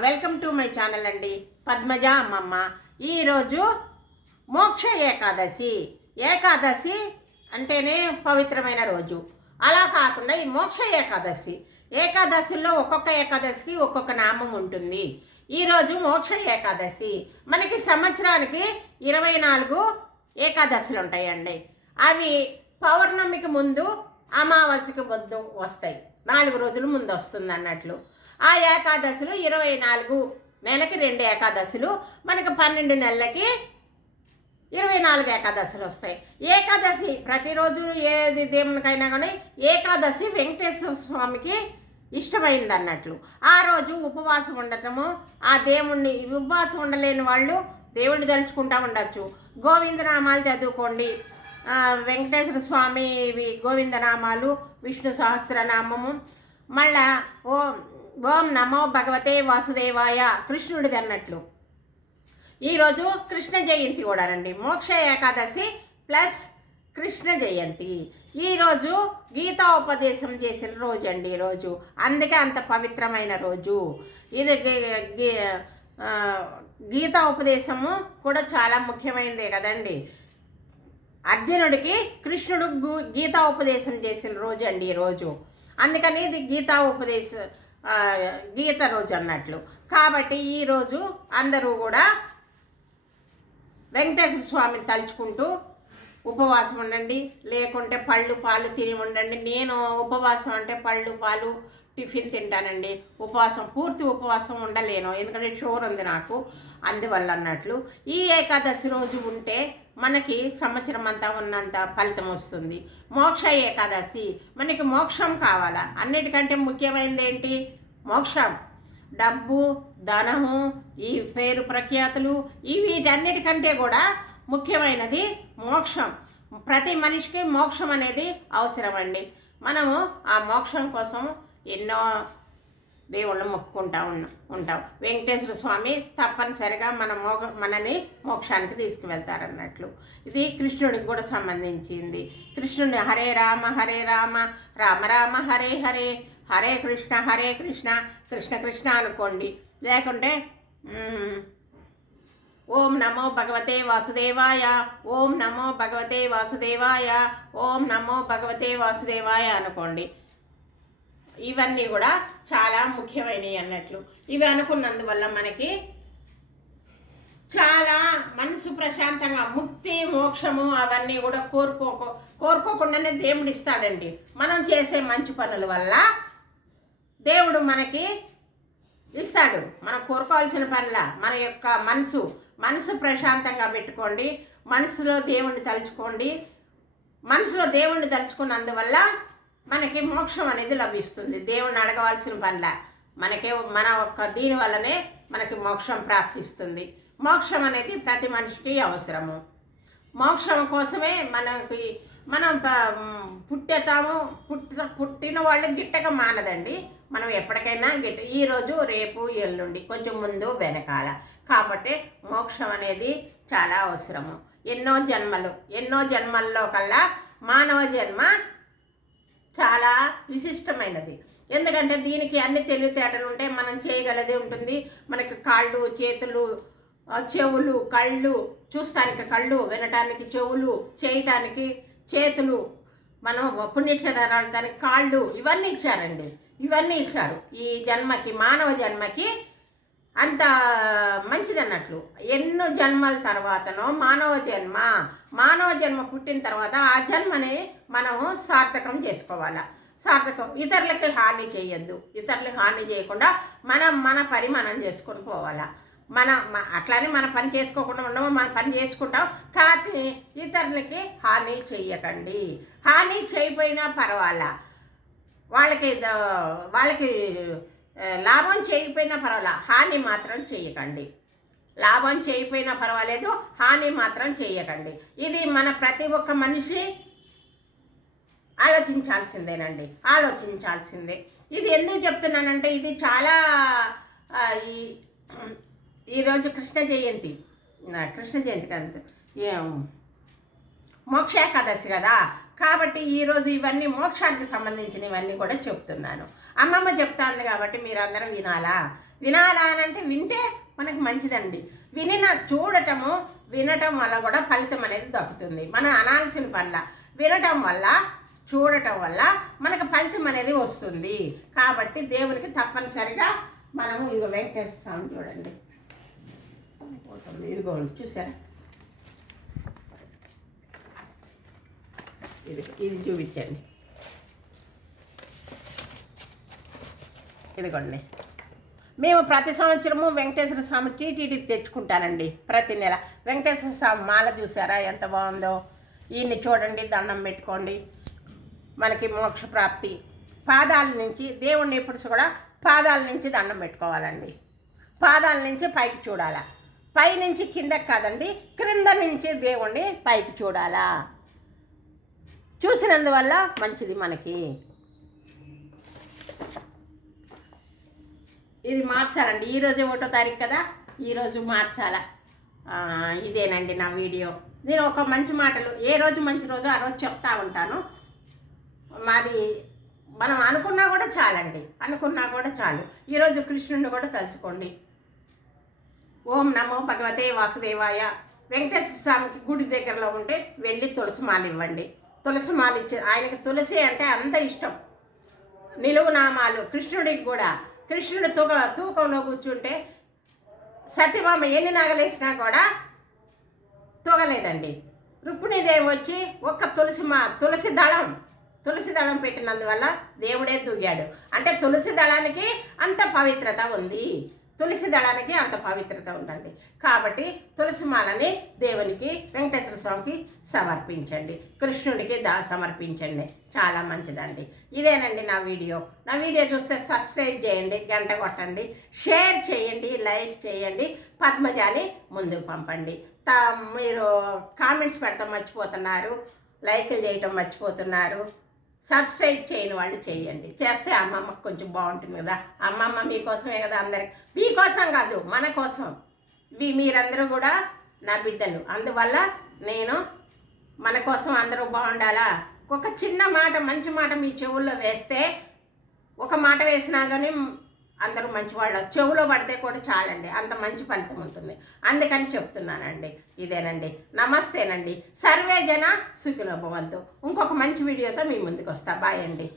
Welcome to my channel అండి. పద్మజ అమ్మమ్మ. ఈరోజు మోక్ష ఏకాదశి. ఏకాదశి అంటేనే పవిత్రమైన రోజు. అలా కాకుండా ఈ మోక్ష ఏకాదశి. ఏకాదశిలో ఒక్కొక్క ఏకాదశికి ఒక్కొక్క నామం ఉంటుంది. ఈరోజు మోక్ష ఏకాదశి. మనకి సంవత్సరానికి ఇరవై నాలుగు ఏకాదశులు ఉంటాయండి. అవి పౌర్ణమికి ముందు అమావాస్యకి ముందు వస్తాయి. నాలుగు రోజుల ముందు వస్తుంది అన్నట్లు. ఆ ఏకాదశులు ఇరవై నాలుగు నెలకి రెండు ఏకాదశులు మనకి పన్నెండు నెలలకి ఇరవై నాలుగు ఏకాదశులు వస్తాయి. ఏకాదశి ప్రతిరోజు ఏది దేవునికైనా కానీ ఏకాదశి వెంకటేశ్వర స్వామికి ఇష్టమైంది అన్నట్లు ఆ రోజు ఉపవాసం ఉండటము ఆ దేవుణ్ణి ఉపవాసం ఉండలేని వాళ్ళు దేవుణ్ణి తలుచుకుంటూ ఉండొచ్చు. గోవిందనామాలు చదువుకోండి. వెంకటేశ్వర స్వామి గోవిందనామాలు విష్ణు సహస్రనామము. మళ్ళా ఓ ఓం నమో భగవతే వాసుదేవాయ కృష్ణుడిది అన్నట్లు. ఈరోజు కృష్ణ జయంతి కూడానండి మోక్ష ఏకాదశి ప్లస్ కృష్ణ జయంతి. ఈరోజు గీతా ఉపదేశం చేసిన రోజు అండి ఈరోజు అందుకే అంత పవిత్రమైన రోజు. ఇది గీతా ఉపదేశము కూడా చాలా ముఖ్యమైనదే కదండి. అర్జునుడికి కృష్ణుడు గీతా ఉపదేశం చేసిన రోజు అండి ఈరోజు అందుకని ఇది గీతా ఉపదేశ గీత రోజు అన్నట్లు. కాబట్టి ఈరోజు అందరూ కూడా వెంకటేశ్వర స్వామిని తలుచుకుంటూ ఉపవాసం ఉండండి. లేకుంటే పళ్ళు పాలు తిని ఉండండి. నేను ఉపవాసం అంటే పళ్ళు పాలు టిఫిన్ తింటానండి. ఉపవాసం పూర్తి ఉపవాసం ఉండలేను. ఎందుకంటే షోర్ ఉంది నాకు. అందువల్ల అన్నట్లు ఈ ఏకాదశి రోజు ఉంటే మనకి సంవత్సరం అంతా ఉన్నంత ఫలితం వస్తుంది. మోక్ష ఏకాదశి మనకి మోక్షం కావాలా? అన్నిటికంటే ముఖ్యమైనది ఏంటి? మోక్షం. డబ్బు ధనము ఈ పేరు ప్రఖ్యాతులు ఈ వీటన్నిటికంటే కూడా ముఖ్యమైనది మోక్షం. ప్రతి మనిషికి మోక్షం అనేది అవసరం అండి మనము ఆ మోక్షం కోసం ఎన్నో దేవుళ్ళు మొక్కుకుంటా ఉన్నాం ఉంటాం. వెంకటేశ్వర స్వామి తప్పనిసరిగా మన మోగ మనని మోక్షానికి తీసుకువెళ్తారన్నట్లు. ఇది కృష్ణుడికి కూడా సంబంధించింది. కృష్ణుడి హరే రామ హరే రామ రామ రామ హరే హరే హరే కృష్ణ హరే కృష్ణ కృష్ణ కృష్ణ అనుకోండి. లేకుంటే ఓం నమో భగవతే వాసుదేవాయ ఓం నమో భగవతే వాసుదేవాయ ఓం నమో భగవతే వాసుదేవాయ అనుకోండి. ఇవన్నీ కూడా చాలా ముఖ్యమైనవి అన్నట్లు. ఇవి అనుకున్నందువల్ల మనకి చాలా మనసు ప్రశాంతంగా ముక్తి మోక్షము అవన్నీ కూడా కోరుకోకో కోరుకోకుండానే దేవుడు ఇస్తాడండి మనం చేసే మంచి పనుల వల్ల దేవుడు మనకి ఇస్తాడు. మనం కోరుకోవాల్సిన పనుల మన యొక్క మనసు మనసు ప్రశాంతంగా పెట్టుకోండి. మనసులో దేవుణ్ణి తలుచుకోండి. మనసులో దేవుణ్ణి తలుచుకున్నందువల్ల మనకి మోక్షం అనేది లభిస్తుంది. దేవుణ్ణి అడగవలసిన పనుల. మనకి మన ఒక్క దీని వల్లనే మనకి మోక్షం ప్రాప్తిస్తుంది. మోక్షం అనేది ప్రతి మనిషికి అవసరము. మోక్షం కోసమే మనకి మనం పుట్టేతాము. పుట్ట పుట్టిన వాళ్ళు గిట్టక మానదండి. మనం ఎప్పటికైనా గిట్ట ఈరోజు రేపు ఎల్లుండి కొంచెం ముందు వెనకాల. కాబట్టి మోక్షం అనేది చాలా అవసరము. ఎన్నో జన్మలు ఎన్నో జన్మల్లో కల్లా మానవ జన్మ చాలా విశిష్టమైనది. ఎందుకంటే దీనికి అన్ని తెలివితేటలు ఉంటాయి మనం చేయగలది ఉంటుంది. మనకి కాళ్ళు చేతులు చెవులు కళ్ళు చూస్తానికి కళ్ళు వినటానికి చెవులు చేయటానికి చేతులు మనం పుణ్యచరాలు దానికి కాళ్ళు ఇవన్నీ ఇచ్చారండి. ఇవన్నీ ఇచ్చారు. ఈ జన్మకి మానవ జన్మకి అంత మంచిదన్నట్లు. ఎన్నో జన్మల తర్వాతనో మానవ జన్మ మానవ జన్మ పుట్టిన తర్వాత ఆ జన్మని మనము సార్థకం చేసుకోవాలా. సార్థకం ఇతరులకి హాని చేయొద్దు. ఇతరులకు హాని చేయకుండా మనం మన పని మనం చేసుకొని పోవాలా. మన అట్లానే మన పని చేసుకోకుండా ఉండము? మన పని చేసుకుంటాం. కానీ ఇతరులకి హాని చేయకండి హాని చేయపోయినా పర్వాలా. వాళ్ళకి వాళ్ళకి లాభం చేయకపోయినా పర్వాలా హాని మాత్రం చేయకండి. లాభం చేయకపోయినా పర్వాలేదు హాని మాత్రం చేయకండి. ఇది మన ప్రతి ఒక్క మనిషి ఆలోచించాల్సిందేనండి ఆలోచించాల్సిందే. ఇది ఎందుకు చెప్తున్నానంటే ఇది చాలా ఈ ఈరోజు కృష్ణ జయంతి. కృష్ణ జయంతి కాదు మోక్ష ఏకాదశి కదా. కాబట్టి ఈరోజు ఇవన్నీ మోక్షానికి సంబంధించినవన్నీ కూడా చెప్తున్నాను. అమ్మమ్మ చెప్తాంది కాబట్టి మీరందరూ వినాలా? వినాలా అని అంటే వింటే మనకు మంచిదండి. వినిన చూడటము వినటం వల్ల కూడా ఫలితం అనేది దక్కుతుంది. మనం అనాల్సిన పనుల. వినటం వల్ల చూడటం వల్ల మనకు ఫలితం అనేది వస్తుంది. కాబట్టి దేవునికి తప్పనిసరిగా మనము ఇదిగో వెంకటేశ్వర స్వామి చూడండి. ఇదిగో చూసారా? ఇది ఇది చూపించండి. ఇదిగోండి. మేము ప్రతి సంవత్సరము వెంకటేశ్వర స్వామి టీటీడీ తెచ్చుకుంటానండి ప్రతి నెల. వెంకటేశ్వర స్వామి మాల చూసారా? ఎంత బాగుందో. ఈయన్ని చూడండి దండం పెట్టుకోండి. మనకి మోక్ష ప్రాప్తి. పాదాల నుంచి దేవుణ్ణి ఎప్పుడు కూడా పాదాల నుంచి దండం పెట్టుకోవాలండి. పాదాల నుంచి పైకి చూడాలా. పై నుంచి కిందకి కాదండి క్రింద నుంచి దేవుణ్ణి పైకి చూడాలా. చూసినందువల్ల మంచిది మనకి. ఇది మార్చాలండి. ఈరోజు ఒకటో తారీఖు కదా? ఈరోజు మార్చాలా? ఇదేనండి నా వీడియో. నేను ఒక మంచి మాటలు ఏ రోజు మంచి రోజు ఆ రోజు చెప్తా ఉంటాను. మాది మనం అనుకున్నా కూడా చాలండి. అనుకున్నా కూడా చాలు. ఈరోజు కృష్ణుడిని కూడా తలుచుకోండి. ఓం నమో భగవతే వాసుదేవాయ. వెంకటేశ్వర స్వామికి గుడి దగ్గరలో ఉంటే వెళ్ళి తులసి మాల ఇవ్వండి. తులసి మాల ఇచ్చే ఆయనకి తులసి అంటే అంత ఇష్టం. నిలువు నామాలు కృష్ణుడికి కూడా కృష్ణుడు తూక తూకంలో కూర్చుంటే సత్యభామ ఎన్ని నగలేసినా కూడా తూగలేదండి. రుక్మిణీదేవి వచ్చి ఒక్క తులసి మా తులసి దళం తులసి దళం పెట్టినందువల్ల దేవుడే తూగాడు. అంటే తులసి దళానికి అంత పవిత్రత ఉంది. తులసి దళానికి అంత పవిత్రత ఉందండి. కాబట్టి తులసి మాలని దేవునికి వెంకటేశ్వర స్వామికి సమర్పించండి. కృష్ణుడికి దా సమర్పించండి. చాలా మంచిదండి. ఇదేనండి నా వీడియో. నా వీడియో చూస్తే సబ్స్క్రైబ్ చేయండి గంట కొట్టండి షేర్ చేయండి లైక్ చేయండి పద్మజాని ముందుకు పంపండి. మీరు కామెంట్స్ పెడతాం మర్చిపోతున్నారు లైక్లు చేయటం మర్చిపోతున్నారు. సబ్స్క్రైబ్ చేయని వాళ్ళు చేయండి. చేస్తే అమ్మమ్మకు కొంచెం బాగుంటుంది కదా. అమ్మమ్మ మీకోసమే కదా అందరికి. మీకోసం కాదు మన కోసం. మీ మీరందరూ కూడా నా బిడ్డలు. అందువల్ల నేను మన కోసం అందరూ బాగుండాలా? ఒక చిన్న మాట మంచి మాట మీ చెవుల్లో వేస్తే ఒక మాట వేసినా కానీ అందరూ మంచివాళ్ళు చెవులో పడితే కూడా చాలండి. అంత మంచి ఫలితం ఉంటుంది. అందుకని చెప్తున్నానండి. ఇదేనండి. నమస్తేనండి. సర్వే జన సుఖిలో భవంతు ఇంకొక మంచి వీడియోతో మీ ముందుకు వస్తా బాయ్ అండి.